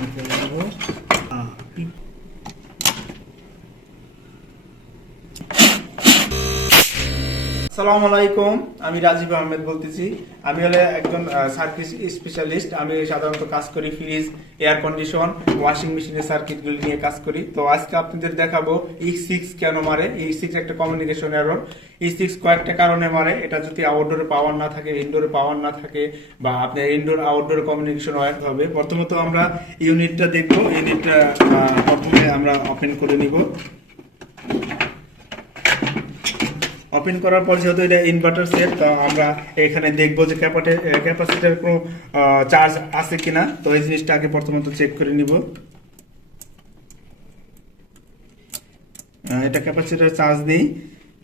nacionales আসসালামু আলাইকুম। আমি রাজীব আহমেদ বলতেছি। আমি হলে একজন সার্কিট স্পেশালিস্ট আমি সাধারণত কাজ করি ফ্রিজ এয়ার কন্ডিশন ওয়াশিং মেশিনের সার্কিটগুলি নিয়ে কাজ করি। তো আজকে আপনাদের দেখাবো ই সিক্স কেন মারে? ই সিক্স একটা কমিউনিকেশন এরর ই সিক্স কয়েকটা কারণে মারে। এটা যদি আউটডোরে পাওয়ার না থাকে ইনডোরে পাওয়ার না থাকে, বা আপনার ইনডোর আউটডোর কমিউনিকেশন হবে, প্রথমত আমরা ইউনিটটা দেখব। ইউনিটটা প্রথমে আমরা ওপেন করে নিব। ওপেন করার পর যেহেতু এটা ইনভার্টার সেট তো আমরা এখানে দেখব যে ক্যাপাসিটার কোনো চার্জ আছে কিনা। তো এই জিনিসটা আগে প্রথমত চেক করে নিব। এটা ক্যাপাসিটার চার্জ নেই।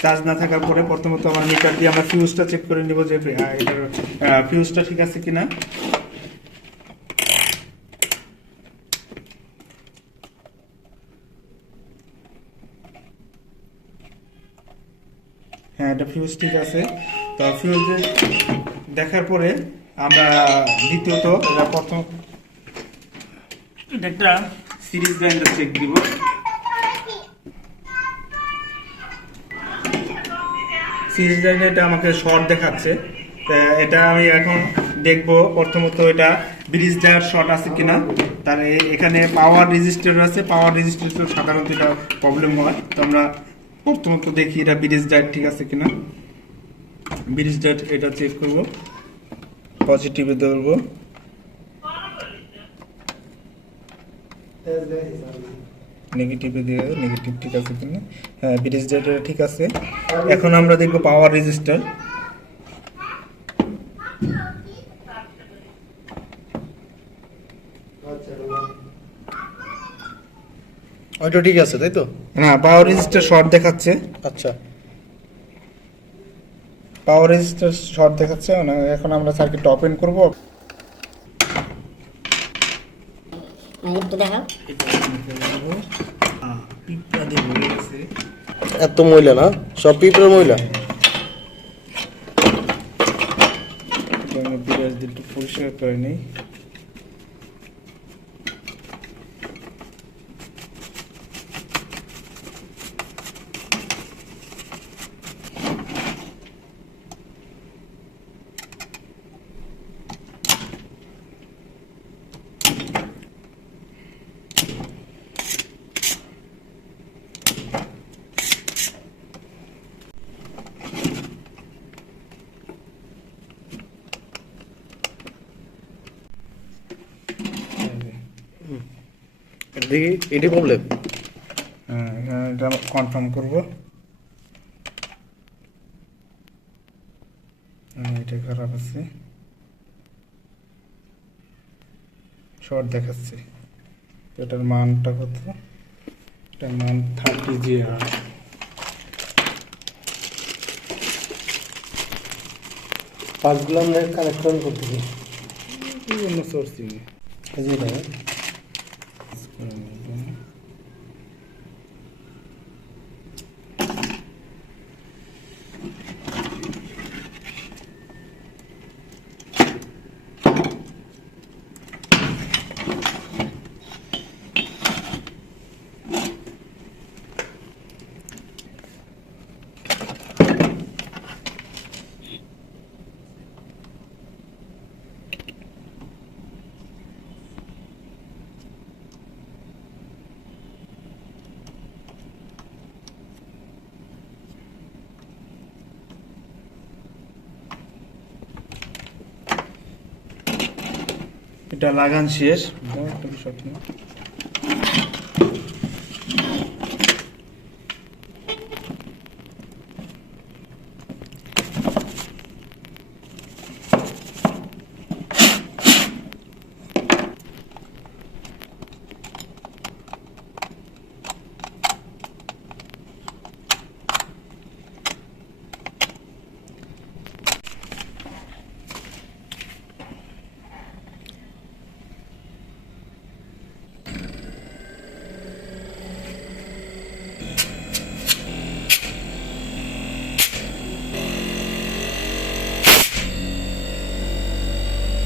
চার্জ না থাকার পরে প্রথমত আমরা মিটার দিয়ে আমরা ফিউজটা চেক করে নিব যে এটার ফিউজটা ঠিক আছে কিনা। হ্যাঁ এটা ফিউজ ঠিক আছে। তো ফিউজ দেখার পরে আমরা দ্বিতীয়ত এটা প্রথম একটা সিরিজ গ্রাইন্ডার চেক দিব। সিরিজ গ্রাইন্ডারটা আমাকে শর্ট দেখাচ্ছে। এটা আমি এখন দেখব প্রথমত এটা ব্রিজ ডায়ার শর্ট আছে কিনা। তার এখানে পাওয়ার রেজিস্টার আছে। পাওয়ার রেজিস্টার সাধারণত এটা প্রবলেম হয়। তো আমরা প্রথমত দেখি এটা ব্রিজ ডায়েট ঠিক আছে কিনা। ব্রিজ ডায়েট এটা চেক করব। পজিটিভে ধরবো। নেগেটিভে দিয়ে নেগেটিভ ঠিক আছে কিনা। হ্যাঁ ব্রিজ ডায়েট ঠিক আছে। এখন আমরা দেখব পাওয়ার রেজিস্টার ওইটা ঠিক আছে তাই তো? না পাওয়ার রেজিস্টার শর্ট দেখাচ্ছে। আচ্ছা। পাওয়ার রেজিস্টার শর্ট দেখাচ্ছে না এখন আমরা সার্কিটটা ওপেন করব। এত ময়লা না? সব পিঁপড়ের ময়লা? পরিষ্কার করে নেই এটা দেখি এটি প্রবলেম হ্যাঁ এটা কনফার্ম করব। হ্যাঁ, এটা খারাপ আছে। শর্ট দেখাচ্ছে। এটার মানটা কত? এটার মান থার্টি জি আর। পাঁচগুলো আমরা কানেকশন করতেছি। বিভিন্ন সোর্সিং এই যে এটা, লাগান শেষ।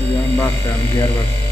দাও একটা শর্ট